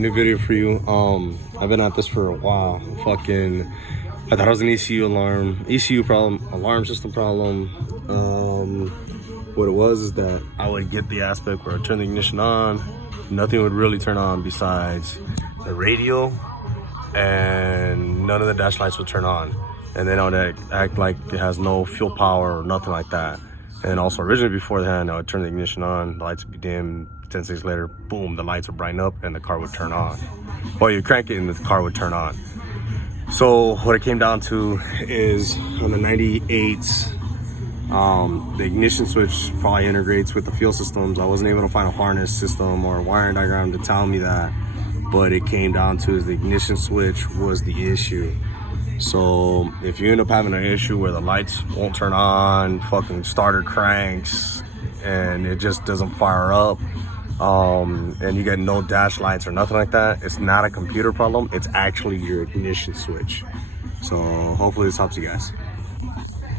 New video for you. I've been at this for a while. I thought it was an ECU problem, alarm system problem. What it was is that I would get the aspect where I turn the ignition on, nothing would really turn on besides the radio, and none of the dash lights would turn on. And then I would act like it has no fuel power or nothing like that. And also originally beforehand, I would turn the ignition on, the lights would be dim, 10 seconds later, boom, the lights would brighten up and the car would turn on. Well, you crank it and the car would turn on. So what it came down to is on the 98s, the ignition switch probably integrates with the fuel systems. I wasn't able to find a harness system or a wiring diagram to tell me that, but it came down to is the ignition switch was the issue. So if you end up having an issue where the lights won't turn on, fucking starter cranks, and it just doesn't fire up, and you get no dash lights or nothing like that, it's not a computer problem, it's actually your ignition switch. So hopefully this helps you guys.